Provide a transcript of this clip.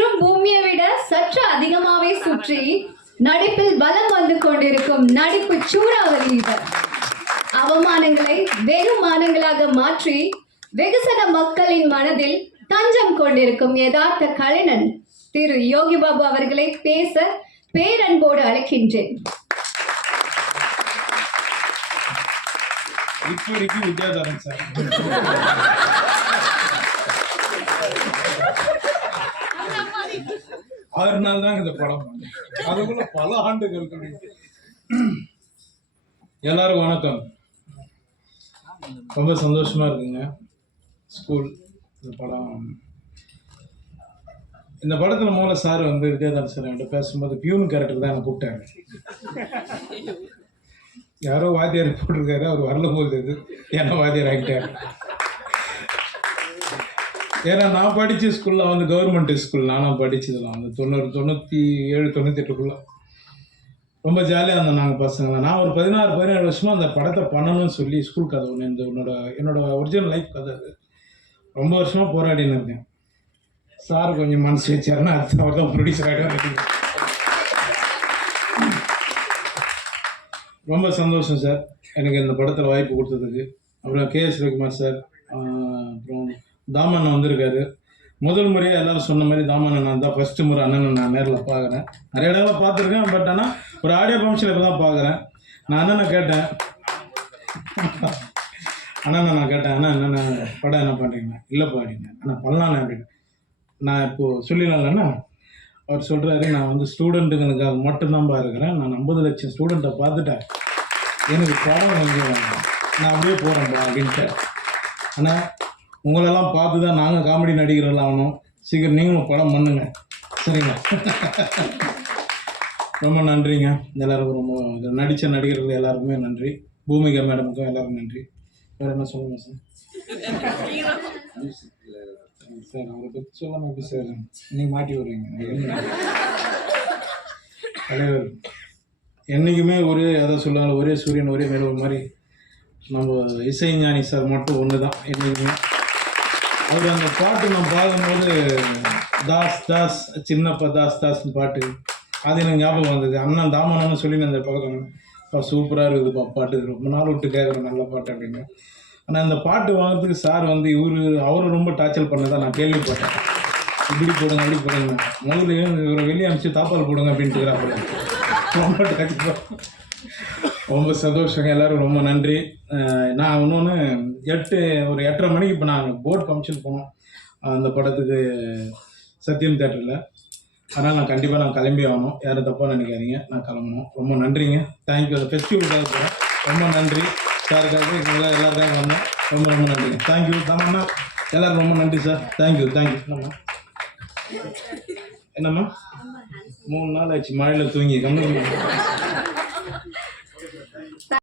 என்றும் பூமியை விட சற்று அதிகமாகவே சுற்றி நடிப்பில் பலம் வந்து கொண்டிருக்கும் நடிப்பு சூறாவளி இவர். அவமானங்களை வெறும் மானங்களாக மாற்றி வெகுசன மக்களின் மனதில் தஞ்சம் கொண்டிருக்கும் யதார்த்த கலைஞன் திரு யோகி பாபு அவர்களை பேச பேரன்போடு அழைக்கின்றேன். இப்போதைக்கு வித்யாதரன் சார் ஆறு நாள் தான் இந்த படம் அதுக்குள்ள பல ஆண்டுகள் கழித்து. எல்லாருக்கும் வணக்கம். ரொம்ப சந்தோஷமா இருக்குங்க. ஸ்கூல் இந்த படம், இந்த படத்துல மூல சார் வந்து வித்யாதரன் சார் என்கிட்ட பேசும்போது பியூன் கேரக்டர் தான் என்னை கூப்பிட்டாரு. யாரோ வாத்தியார் போட்டிருக்காரு, அவர் வரல போது என்ன வாத்தியார் ஆகிட்டார். ஏன்னா நான் படித்த ஸ்கூலில் வந்து கவர்மெண்ட் ஸ்கூல், நானும் படித்ததெல்லாம் வந்து 97 98 ரொம்ப ஜாலியாக இருந்தோம் நாங்கள் பசங்களாம். நான் ஒரு 16-17 வருஷமாக அந்த படத்தை பண்ணணும்னு சொல்லி ஸ்கூல் கதை ஒன்று, இந்த என்னோட ஒரிஜினல் லைஃப் கதை அது. ரொம்ப வருஷமாக போராடின்னு இருக்கேன். சார் கொஞ்சம் மனசு வச்சாருன்னா அடுத்த அவர் தான் ப்ரொடியூசர் ஆகிடும். ரொம்ப சந்தோஷம் சார் எனக்கு இந்த படத்தில் வாய்ப்பு கொடுத்ததுக்கு. அப்புறம் KS ரவிக்குமார் சார், அப்புறம் தாமண்ணன் வந்திருக்காரு. முதல் முறையாக எல்லோரும் சொன்ன மாதிரி தாமண்ணன் நான் தான் ஃபஸ்ட்டு முறை அண்ணனை நான் நேரில் பார்க்குறேன். நிறைய இடத்துல பார்த்துருக்கேன், பட் ஆனால் ஒரு ஆடியோ ஃபங்க்ஷன் இப்போ தான் பார்க்குறேன். நான் அண்ணனை கேட்டேன், அண்ணா என்னென்ன படம் என்ன பண்ணுறீங்க? இல்லைப்பா அப்படிங்க. அண்ணா பண்ணலாண்ணே அப்படின்னு. நான் இப்போது சொல்லிடலாம்ண்ணா. அவர் சொல்கிறாரு, நான் வந்து ஸ்டூடெண்ட்டுங்களுக்காக மட்டும்தான்ப்பா இருக்கிறேன். நான் 50 லட்சம் ஸ்டூடெண்ட்டை பார்த்துட்டேன், எனக்கு படம் கொஞ்சம் நான் அப்படியே போகிறேன்ப்பா அப்படின்ட்டு. ஆனால் உங்களெல்லாம் பார்த்து தான் நாங்கள் காமெடி நடிகர்கள் ஆகணும். சீக்கிரம் நீங்களும் படம் பண்ணுங்க, சரிங்களா? ரொம்ப நன்றிங்க எல்லாருக்கும். ரொம்ப நடித்த நடிகர்கள் எல்லாருக்குமே நன்றி. பூமிகா மேடமுக்கும் எல்லாருக்கும் நன்றி. வேறு என்ன சொல்லுங்க சார்? சார் அவரை பற்றி சொல்லாமல் எப்படி சார் நீங்கள் மாட்டி வருவீங்க? தலைவர் என்றைக்குமே ஒரே அதை சொல்லுவாங்க, ஒரே சூரியன் ஒரே மேலே மாதிரி. நம்ம இசைஞானி சார் மட்டும் ஒன்று தான் என்றைக்குமே. அவர் அந்த பாட்டு நான் பார்க்கும்போது தாஸ் தாஸ் சின்னப்பா தாஸ் தாஸ்ன்னு பாட்டு அது எனக்கு ஞாபகம் வந்தது. அண்ணன் தாமண்ணன்னு சொல்லி நான் அந்த பக்கம் சூப்பராக இருக்குதுப்பா பாட்டு, ரொம்ப நாள் விட்டு கேட்குறேன் நல்ல பாட்டு அப்படின்னு. ஆனால் அந்த பாட்டு வாங்கிறதுக்கு சார் வந்து அவரை ரொம்ப டார்ச்சர் பண்ணதான் நான் கேள்விப்பட்டேன். இப்படி போடுங்க அப்படி போடுங்க, முதல்ல இவரை வெளியே அனுப்பிச்சு தாப்பால் போடுங்க அப்படின்ட்டு ரொம்ப டார்ச்சர். ரொம்ப சந்தோஷங்க, எல்லோரும் ரொம்ப நன்றி. நான் இன்னொன்று ஒரு 8:30 மணிக்கு இப்போ நாங்கள் போர்டு ஃபங்க்ஷன் போனோம் அந்த படத்துக்கு சத்யம் தேட்டரில். அதனால் நான் கண்டிப்பாக கிளம்பி ஆகணும், யாரும் தப்பாக நினைக்காதீங்க, நான் கிளம்பணும். ரொம்ப நன்றிங்க, தேங்க்யூ. அந்த ஃபெஸ்டிவலுக்காக போகிறேன், ரொம்ப நன்றி சாருக்காக எல்லாருக்காக வந்தேன். ரொம்ப ரொம்ப நன்றிங்க, தேங்க்யூ. தாமண்ணா எல்லோரும் ரொம்ப நன்றி சார், தேங்க்யூ. என்னம்மா 3 நாள் ஆச்சு மழையில் தூங்கி கம்மி